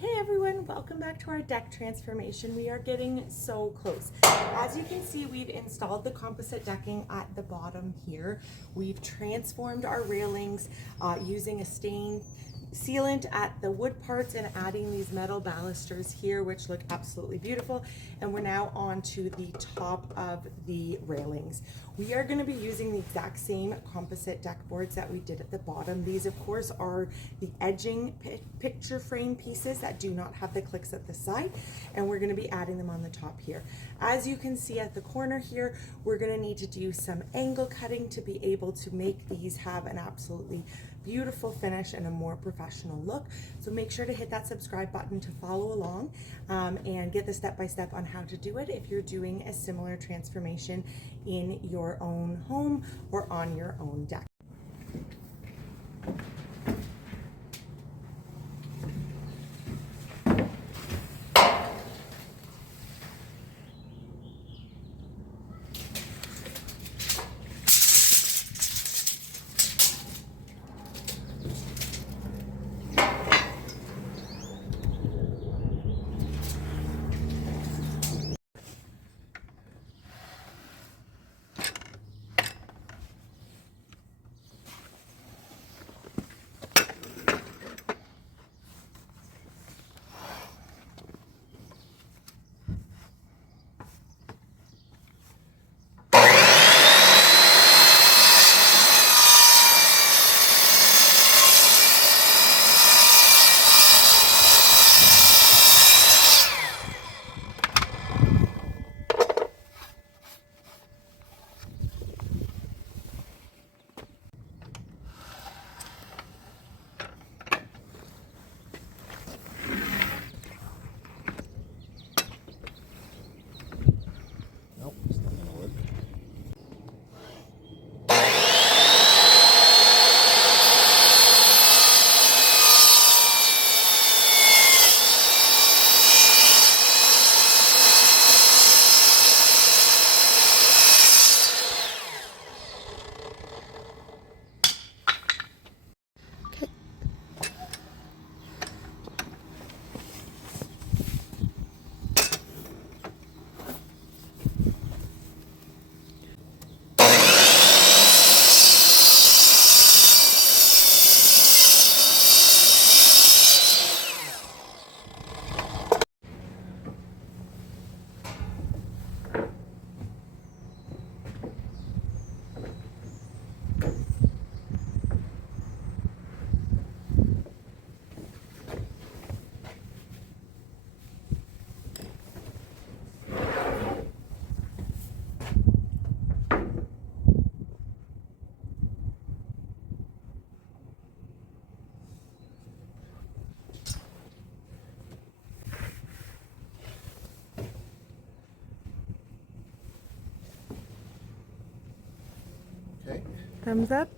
Hey everyone, welcome back to our deck transformation. We are getting so close. As you can see, we've installed the composite decking at the bottom here. We've transformed our railings using a stain sealant at the wood parts and adding these metal balusters here, which look absolutely beautiful. And we're now on to the top of the railings. We are going to be using the exact same composite deck boards that we did at the bottom. These of course are the edging picture frame pieces that do not have the clicks at the side, and we're going to be adding them on the top here. As you can see at the corner here, we're going to need to do some angle cutting to be able to make these have an absolutely beautiful finish and a more professional look. So make sure to hit that subscribe button to follow along and get the step-by-step on how to do it if you're doing a similar transformation in your own home or on your own deck. Okay. Thumbs up.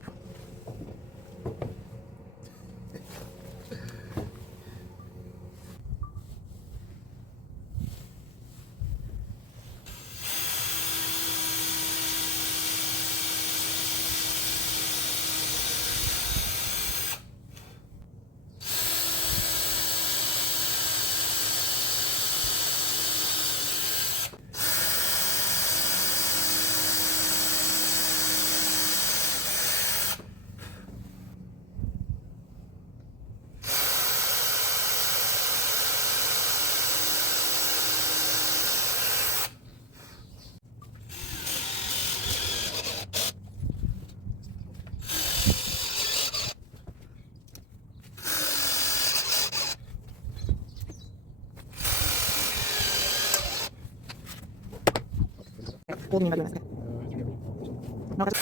What do you mean by doing this? No, that's...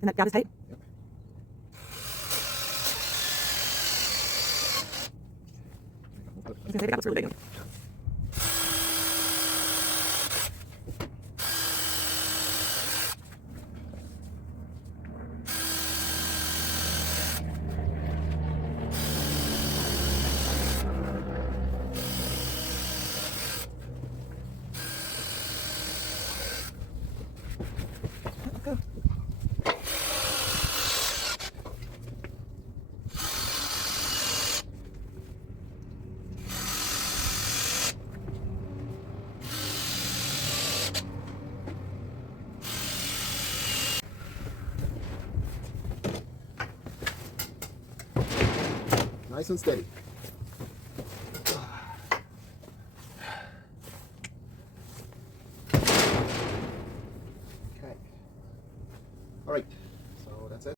And that gap is tight? Yep. I was going to say the gap looks really big. Go. Nice and steady.